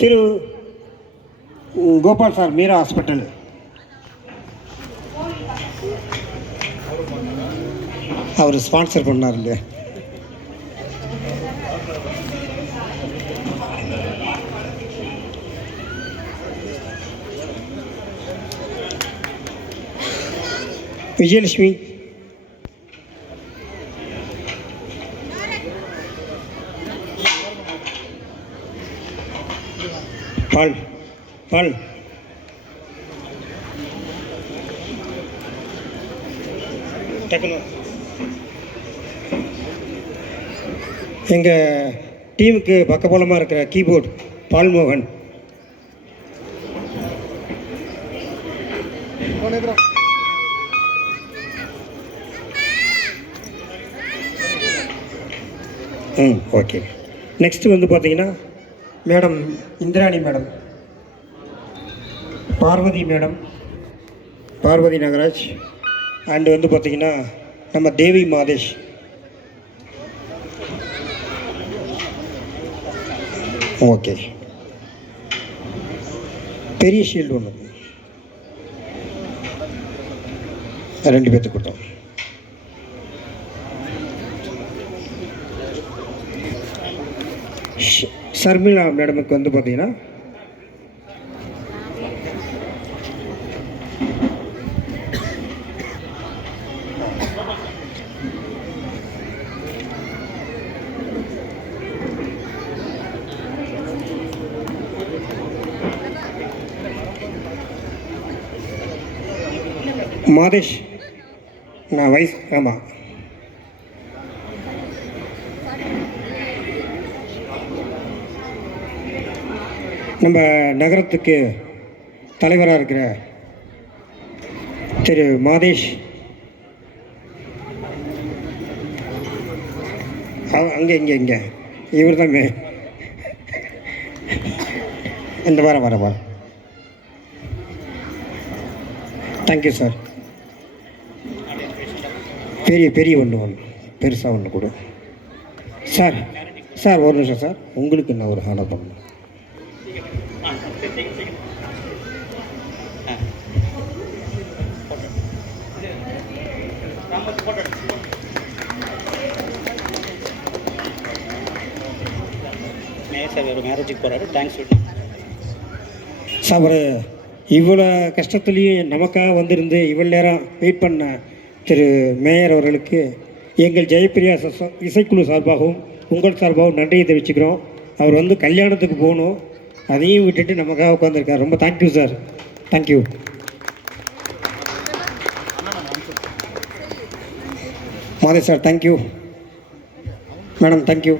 திரு Gopal sir, Meera hospital. அவர் sponsor பண்ணார் இல்லையா? விஜயலட்சுமி, பால் பால் டக்குனு எங்கள் டீமுக்கு பக்கபலமாக இருக்கிற கீபோர்டு பால்மோகன். ஓகே. நெக்ஸ்ட்டு வந்து பார்த்தீங்கன்னா madam Indrani madam, Parvathi madam, Parvathi Nagaraj, and வந்து பார்த்திங்கன்னா நம்ம தேவி மாதேஷ். ஓகே. பெரிய ஷீல்டு ஒன்று 2 பேர்த்துக்கு கொடுத்தோம். சர்மிளா மேடமுக்கு வந்து பார்த்தீங்கன்னா மாதேஷ், நான் வைஸ், ஆமாம், நம்ம நகரத்துக்கு தலைவராக இருக்கிற திரு மாதேஷ், இங்கே இவர் தான் இந்த வர தேங்க்யூ சார். பெரிய ஒன்று பெருசாக ஒன்று கொடு சார். ஒரு நிமிஷம் சார், உங்களுக்கு நான் ஒரு ஹானர் பண்ணணும். மேரேஜுக்கு போகிறாரு. Thanks sir. ஒரு இவ்வளோ கஷ்டத்துலேயும் நமக்காக வந்திருந்து இவ்வளோ நேரம் வெயிட் பண்ண திரு மேயர் அவர்களுக்கு எங்கள் ஜெயப்பிரியா இசைக்குழு சார்பாகவும் உங்கள் சார்பாகவும் நன்றியை தெரிவிச்சுக்கிறோம். அவர் வந்து கல்யாணத்துக்கு போகணும், அதையும் விட்டுட்டு நமக்காக உட்காந்துருக்கார். ரொம்ப தேங்க்யூ சார். தேங்க்யூ மாதே சார். Thank you madam. தேங்க்யூ.